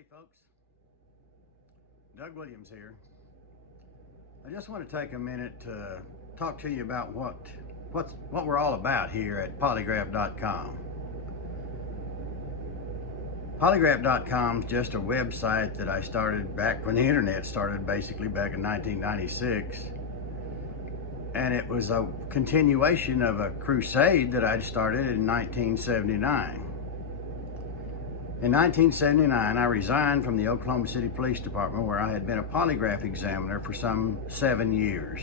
Howdy folks, Doug Williams here. I just want to take a minute to talk to you about what we're all about here at Polygraph.com. Polygraph.com is just a website that I started back when the internet started, basically back in 1996. And it was a continuation of a crusade that I'd started in 1979. In 1979, I resigned from the Oklahoma City Police Department, where I had been a polygraph examiner for some 7 years.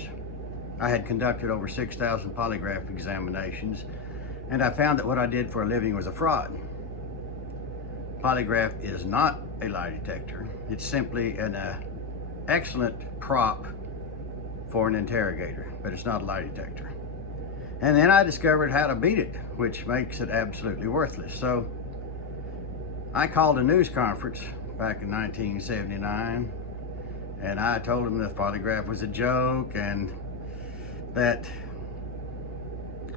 I had conducted over 6,000 polygraph examinations, and I found that what I did for a living was a fraud. Polygraph is not a lie detector. It's simply an excellent prop for an interrogator, but it's not a lie detector. And then I discovered how to beat it, which makes it absolutely worthless. So I called a news conference back in 1979, and I told them the polygraph was a joke and that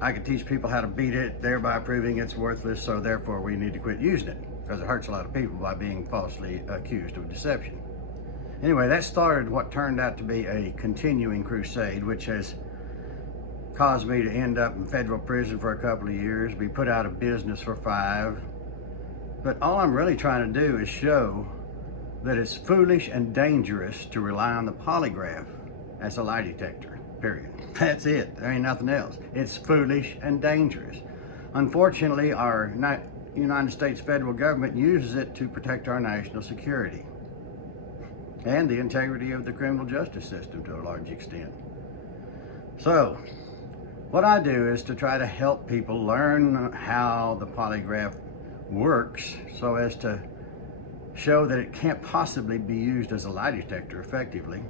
I could teach people how to beat it, thereby proving it's worthless, so therefore we need to quit using it because it hurts a lot of people by being falsely accused of deception. Anyway, that started what turned out to be a continuing crusade, which has caused me to end up in federal prison for a couple of years, be put out of business for 5. But all I'm really trying to do is show that it's foolish and dangerous to rely on the polygraph as a lie detector, period. That's it. There ain't nothing else. It's foolish and dangerous. Unfortunately, our United States federal government uses it to protect our national security and the integrity of the criminal justice system to a large extent. So, what I do is to try to help people learn how the polygraph works so as to show that it can't possibly be used as a lie detector effectively.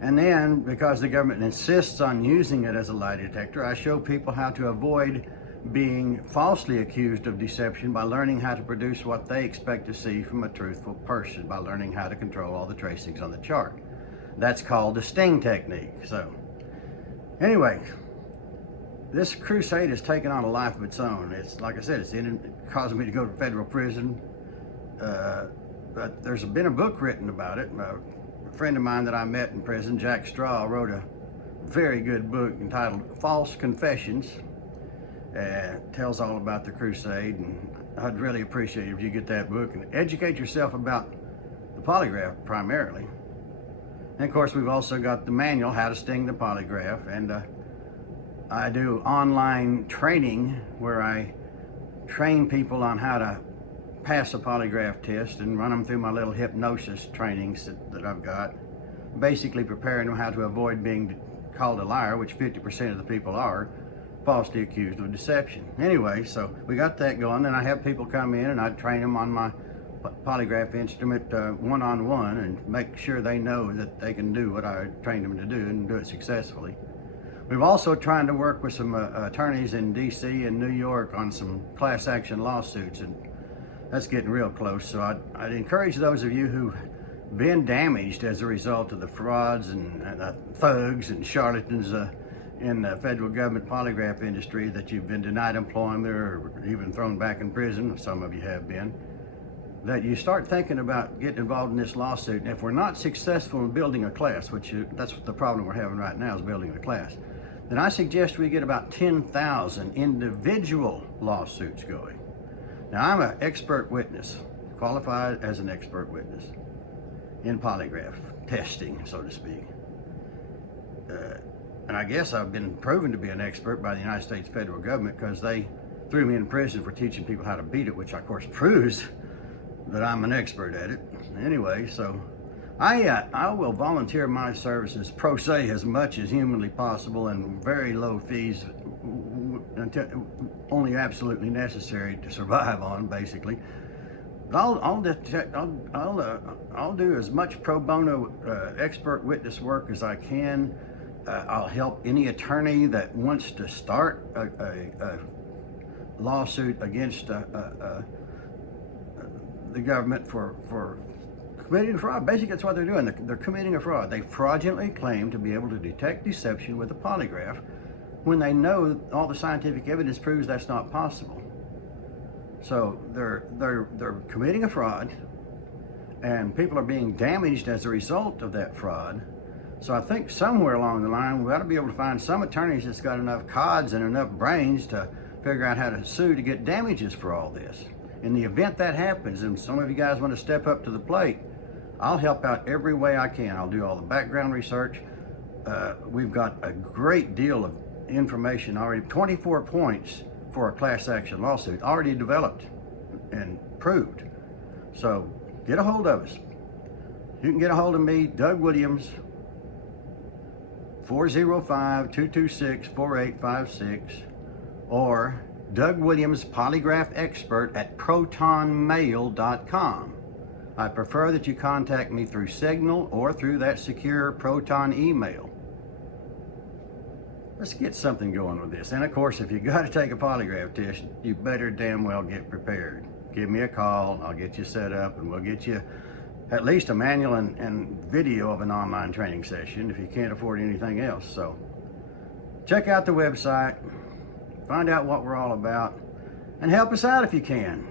And then, because the government insists on using it as a lie detector, I show people how to avoid being falsely accused of deception by learning how to produce what they expect to see from a truthful person, by learning how to control all the tracings on the chart. That's called the sting technique. So, anyway, this crusade has taken on a life of its own. It's, like I said, it's causing me to go to federal prison. But there's been a book written about it. A friend of mine that I met in prison, Jack Straw, wrote a very good book entitled False Confessions. Tells all about the crusade, and I'd really appreciate it if you get that book and educate yourself about the polygraph primarily. And of course, we've also got the manual, How to Sting the Polygraph, and I do online training where I train people on how to pass a polygraph test and run them through my little hypnosis trainings that I've got, basically preparing them how to avoid being called a liar, which 50% of the people are falsely accused of deception. Anyway, so we got that going. Then I have people come in and I train them on my polygraph instrument one-on-one and make sure they know that they can do what I trained them to do and do it successfully. We've also trying to work with some attorneys in DC and New York on some class action lawsuits, and that's getting real close. So I'd encourage those of you who've been damaged as a result of the frauds and thugs and charlatans in the federal government polygraph industry, that you've been denied employment or even thrown back in prison, some of you have been, that you start thinking about getting involved in this lawsuit. And if we're not successful in building a class, that's the problem we're having right now, is building a class, then I suggest we get about 10,000 individual lawsuits going. Now, I'm an expert witness, qualified as an expert witness in polygraph testing, so to speak. And I guess I've been proven to be an expert by the United States federal government, because they threw me in prison for teaching people how to beat it, which of course proves that I'm an expert at it. Anyway, so I will volunteer my services pro se as much as humanly possible, and very low fees, until only absolutely necessary to survive on, basically. I'll do as much pro bono expert witness work as I can. I'll help any attorney that wants to start a lawsuit against the government for committing fraud. Basically, that's what they're doing. They're committing a fraud. They fraudulently claim to be able to detect deception with a polygraph when they know all the scientific evidence proves that's not possible. So they're committing a fraud, and people are being damaged as a result of that fraud. So I think somewhere along the line, we ought to be able to find some attorneys that's got enough cods and enough brains to figure out how to sue to get damages for all this. In the event that happens, and some of you guys want to step up to the plate, I'll help out every way I can. I'll do all the background research. We've got a great deal of information already, 24 points for a class action lawsuit, already developed and proved. So get a hold of us. You can get a hold of me, Doug Williams, 405-226-4856, or Doug Williams Polygraph Expert at protonmail.com. I prefer that you contact me through Signal or through that secure Proton email. Let's get something going with this. And of course, if you got to take a polygraph test, you better damn well get prepared. Give me a call, I'll get you set up, and we'll get you at least a manual and video of an online training session if you can't afford anything else. So check out the website, find out what we're all about, and help us out if you can.